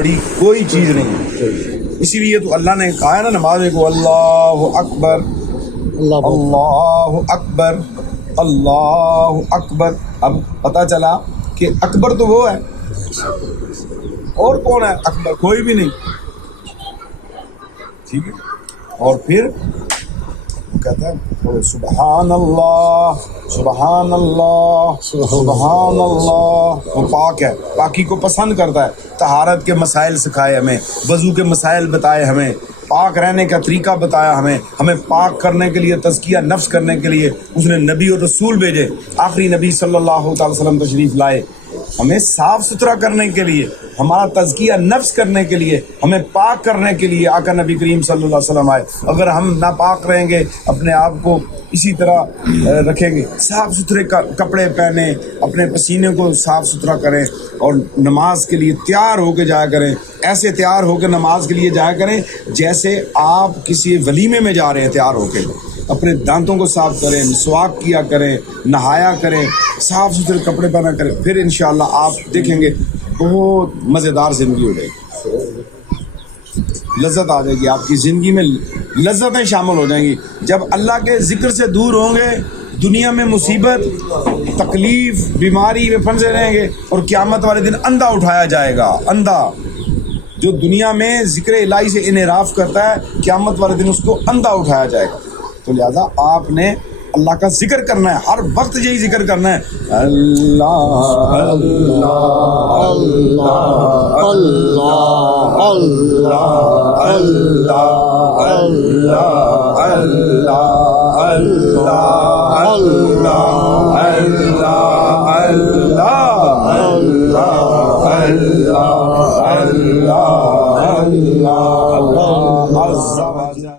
بڑی کوئی چیز نہیں ہے. اسی لیے تو اللہ نے کہا ہے نا نماز کو اللہ اکبر اللہ اکبر اللہ اکبر. اب پتہ چلا کہ اکبر تو وہ ہے، اور کون ہے اکبر؟ کوئی بھی نہیں. ٹھیک ہے. اور پھر کہتا ہے سبحان اللہ سبحان اللہ سبحان اللہ. وہ پاک ہے، پاکی کو پسند کرتا ہے. طہارت کے مسائل سکھائے ہمیں، وضو کے مسائل بتائے ہمیں، پاک رہنے کا طریقہ بتایا ہمیں پاک کرنے کے لیے، تزکیہ نفس کرنے کے لیے اس نے نبی اور رسول بھیجے. آخری نبی صلی اللہ تعالی وسلم تشریف لائے ہمیں صاف ستھرا کرنے کے لیے، ہمارا تزکیہ نفس کرنے کے لیے، ہمیں پاک کرنے کے لیے آقا نبی کریم صلی اللہ علیہ وسلم آئے. اگر ہم ناپاک رہیں گے، اپنے آپ کو اسی طرح رکھیں گے، صاف ستھرے کپڑے پہنیں، اپنے پسینے کو صاف ستھرا کریں اور نماز کے لیے تیار ہو کے جایا کریں. ایسے تیار ہو کے نماز کے لیے جایا کریں جیسے آپ کسی ولیمے میں جا رہے ہیں تیار ہو کے. اپنے دانتوں کو صاف کریں، مسواک کیا کریں، نہایا کریں، صاف ستھرے کپڑے پہنا کریں. پھر انشاءاللہ آپ دیکھیں گے بہت مزیدار زندگی ہو جائے گی، لذت آ جائے گی آپ کی زندگی میں، لذتیں شامل ہو جائیں گی. جب اللہ کے ذکر سے دور ہوں گے، دنیا میں مصیبت تکلیف بیماری میں پھنسے رہیں گے، اور قیامت والے دن اندھا اٹھایا جائے گا. اندھا جو دنیا میں ذکر الہی سے انحراف کرتا ہے، قیامت والے دن اس کو اندھا اٹھایا جائے گا. تو لہذا آپ نے اللہ کا ذکر کرنا ہے، ہر وقت یہی ذکر کرنا ہے. اللہ اللہ اللہ اللہ اللہ اللہ اللہ اللہ اللہ اللہ اللہ اللہ